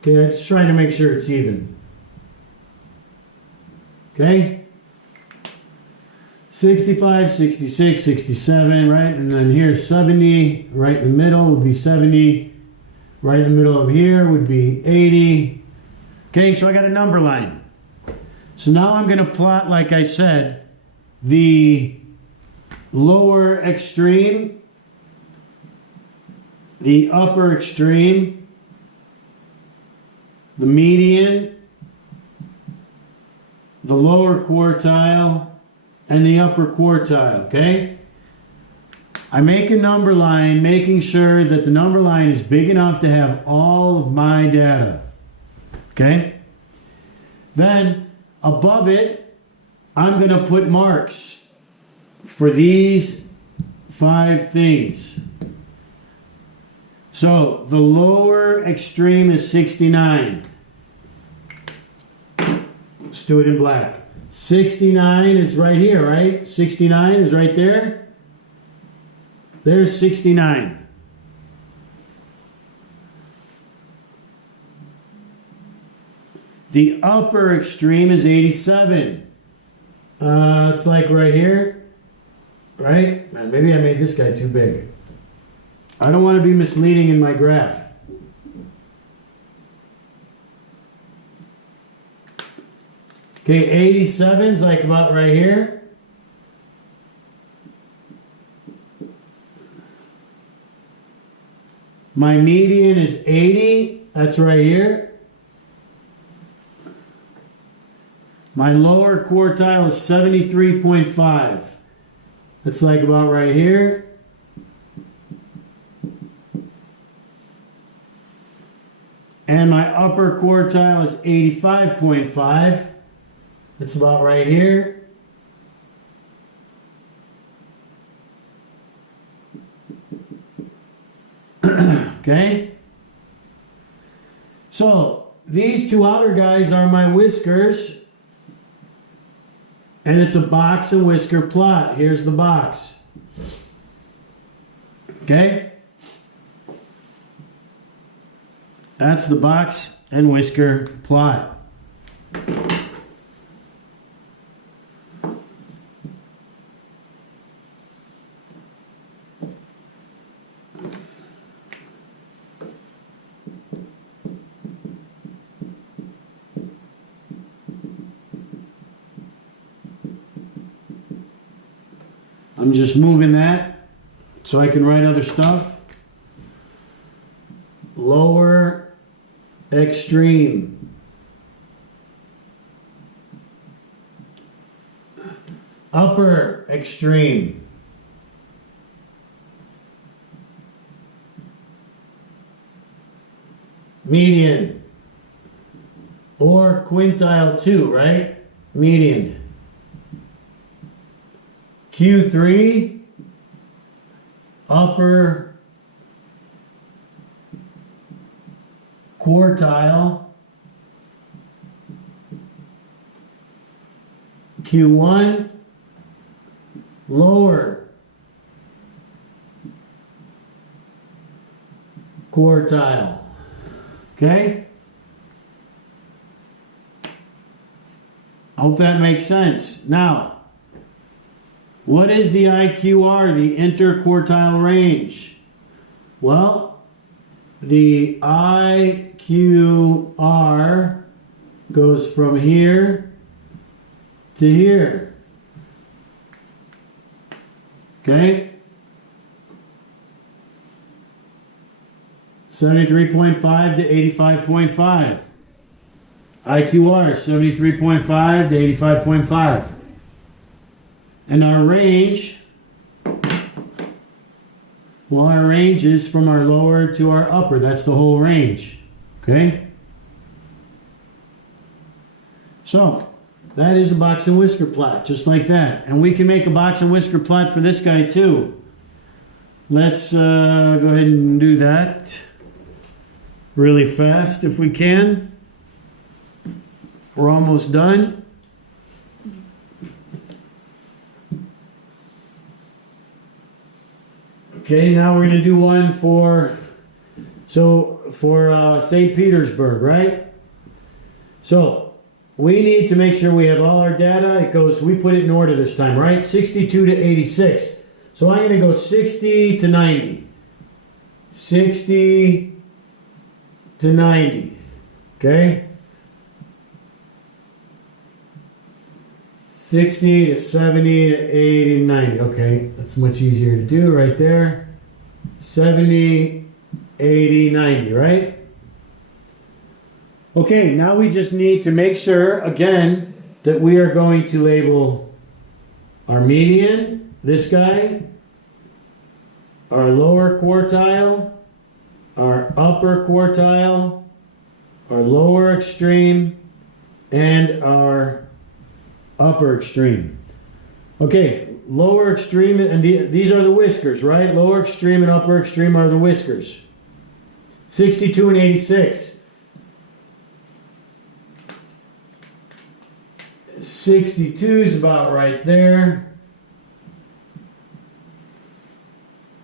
Okay, I'm just trying to make sure it's even. Okay? 65, 66, 67, right? And then here's 70, right in the middle would be 70. Right in the middle of here would be 80. Okay, so I got a number line. So now I'm going to plot, like I said, the lower extreme, the upper extreme, the median, the lower quartile, and the upper quartile, okay? I make a number line, making sure that the number line is big enough to have all of my data, okay? Then, above it, I'm going to put marks for these 5 things. So, the lower extreme is 69. Let's do it in black. 69 is right here, right? 69 is right there. There's 69. The upper extreme is 87. It's like right here, right? Man, maybe I made this guy too big. I don't want to be misleading in my graph. Okay, 87 is like about right here. My median is 80. That's right here. My lower quartile is 73.5. That's like about right here. And my upper quartile is 85.5. That's about right here. Okay? So, these 2 outer guys are my whiskers. And it's a box and whisker plot. Here's the box. Okay? That's the box and whisker plot. I'm just moving that so I can write other stuff. Lower extreme. Upper extreme. Median. Or quintile 2, right? Median. Q3, upper quartile, Q1, lower quartile. Okay? I hope that makes sense. Now, what is the IQR, the interquartile range? Well, the IQR goes from here to here. Okay? 73.5 to 85.5. IQR, 73.5 to 85.5. And our range, well, our range is from our lower to our upper. That's the whole range. Okay? So, that is a box and whisker plot, just like that. And we can make a box and whisker plot for this guy too. Let's go ahead and do that really fast if we can. We're almost done. Okay, now we're going to do one for, so St. Petersburg, right? So we need to make sure we have all our data. It goes, we put it in order this time, right? 62 to 86. So I'm going to go 60 to 90. 60 to 90. Okay? 60 to 70 to 80 to 90. Okay, that's much easier to do right there. 70, 80, 90, right? Okay, now we just need to make sure, again, that we are going to label our median, this guy, our lower quartile, our upper quartile, our lower extreme, and our upper extreme. Okay, lower extreme, and these are the whiskers, right? Lower extreme and upper extreme are the whiskers. 62 and 86. 62 is about right there.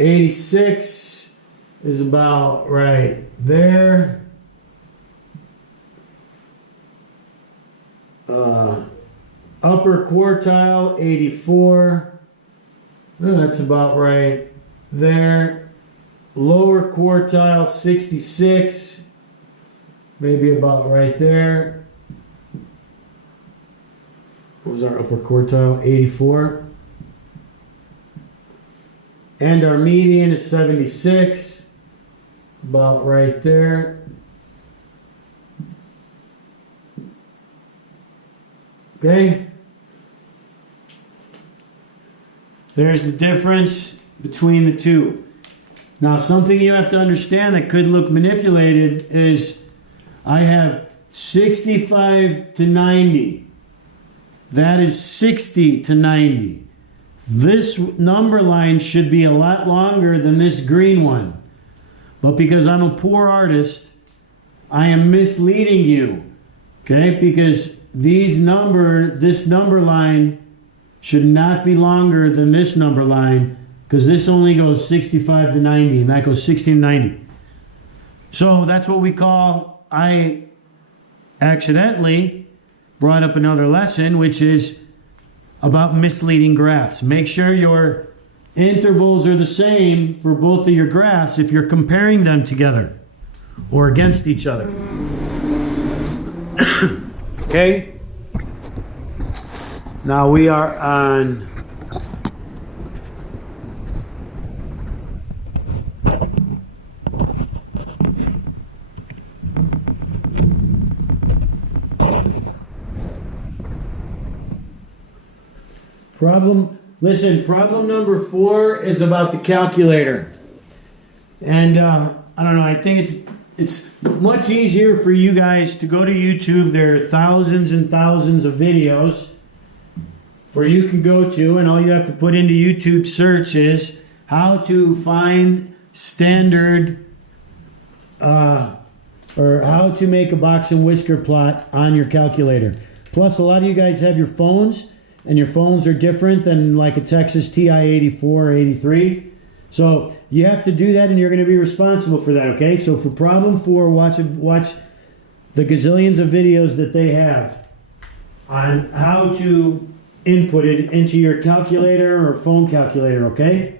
86 is about right there. Upper quartile, 84. That's about right there. Lower quartile, 66. Maybe about right there. What was our upper quartile? 84. And our median is 76. About right there. Okay? There's the difference between the two. Now, something you have to understand that could look manipulated is I have 65 to 90. That is 60 to 90. This number line should be a lot longer than this green one. But because I'm a poor artist, I am misleading you. Okay? Because this number line should not be longer than this number line, because this only goes 65 to 90, and that goes 60 to 90. So that's what we call, I accidentally brought up another lesson, which is about misleading graphs. Make sure your intervals are the same for both of your graphs if you're comparing them together or against each other. Okay? Now we are on problem number 4 is about the calculator. And I don't know, I think it's much easier for you guys to go to YouTube. There are thousands and thousands of videos where you can go to, and all you have to put into YouTube search is how to find standard or how to make a box and whisker plot on your calculator. Plus, a lot of you guys have your phones, and your phones are different than like a Texas TI-84 or 83. So you have to do that, and you're going to be responsible for that, okay? So for problem 4, watch the gazillions of videos that they have on how to input it into your calculator or phone calculator, okay?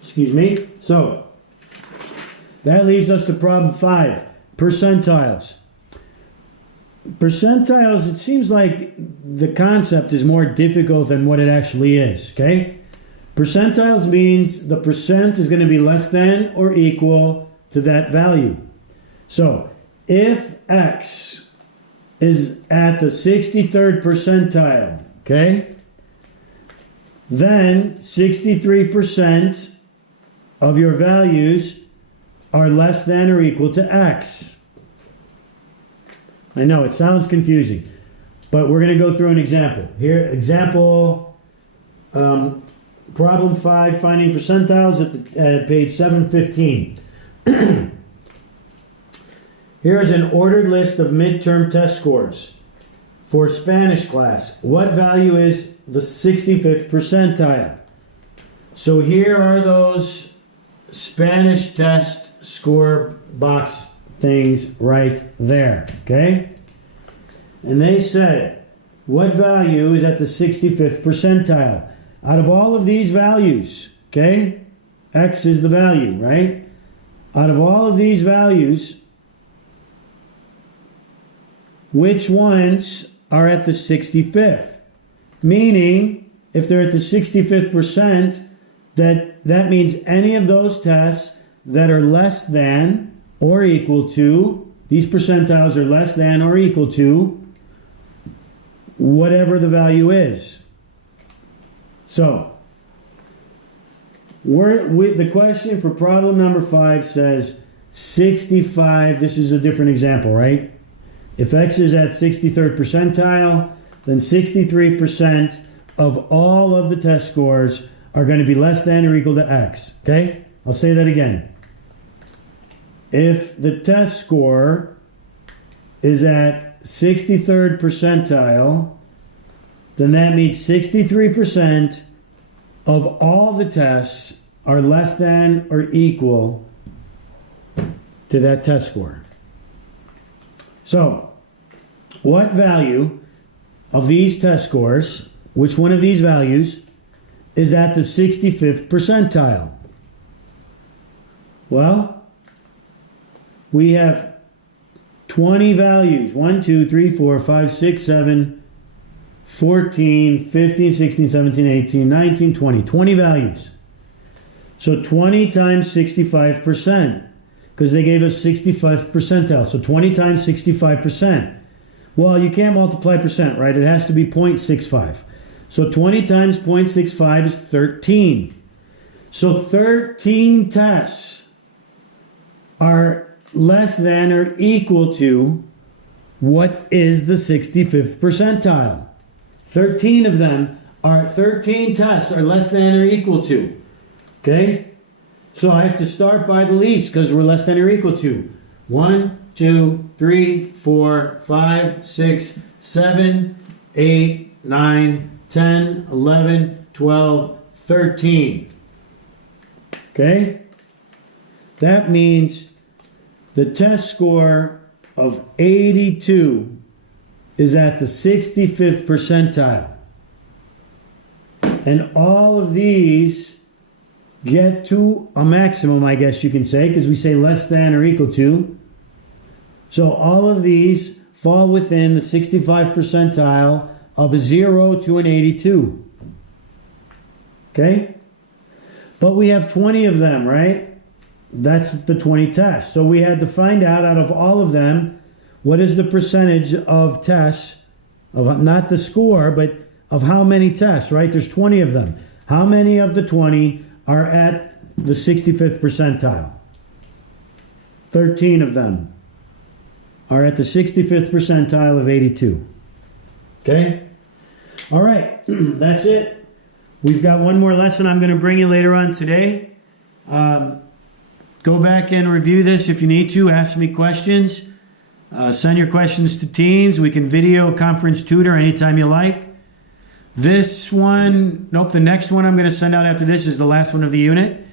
Excuse me. So that leaves us to problem 5, percentiles. Percentiles, it seems like the concept is more difficult than what it actually is, okay? Percentiles means the percent is going to be less than or equal to that value. So if X is at the 63rd percentile, okay, then 63% of your values are less than or equal to X. I know it sounds confusing, but we're going to go through an example. Here, example, problem 5, finding percentiles at page 715. Here's an ordered list of midterm test scores for Spanish class. What value is the 65th percentile? So here are those Spanish test score box things right there, okay? And they said, what value is at the 65th percentile? Out of all of these values, okay? X is the value, right? Out of all of these values, which ones are at the 65th? Meaning, if they're at the 65th percent, that means any of those tests that are less than or equal to, these percentiles are less than or equal to whatever the value is. So, the question for problem number 5 says 65, this is a different example, right? If X is at 63rd percentile, then 63% of all of the test scores are going to be less than or equal to X, okay? I'll say that again. If the test score is at 63rd percentile, then that means 63% of all the tests are less than or equal to that test score. So, what value of these test scores, which one of these values, is at the 65th percentile? Well, we have 20 values. 1, 2, 3, 4, 5, 6, 7, 14, 15, 16, 17, 18, 19, 20. 20 values. So 20 times 65%, because they gave us 65th percentile. So 20 times 65%. Well, you can't multiply percent, right? It has to be 0.65. So 20 times 0.65 is 13. So 13 tests are less than or equal to what is the 65th percentile. 13 of them are 13 tests are less than or equal to. Okay? So I have to start by the least because we're less than or equal to 1, 2, 3, 4, 5, 6, 7, 8, 9, 10, 11, 12, 13. Okay? That means the test score of 82 is at the 65th percentile. And all of these get to a maximum, I guess you can say, because we say less than or equal to. So all of these fall within the 65th percentile of a 0 to an 82. Okay? But we have 20 of them, right? That's the 20 tests. So we had to find out of all of them, what is the percentage of tests, of not the score, but of how many tests, right? There's 20 of them. How many of the 20 are at the 65th percentile? 13 of them are at the 65th percentile of 82. Okay? All right, that's it. We've got one more lesson I'm going to bring you later on today. Go back and review this if you need to. Ask me questions. Send your questions to teens. We can video conference tutor anytime you like. This one, nope, the next one I'm going to send out after this is the last one of the unit,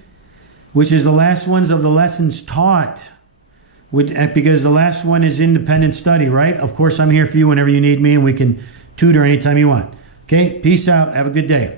which is the last ones of the lessons taught. Because the last one is independent study, right? Of course, I'm here for you whenever you need me, and we can tutor anytime you want. Okay, peace out. Have a good day.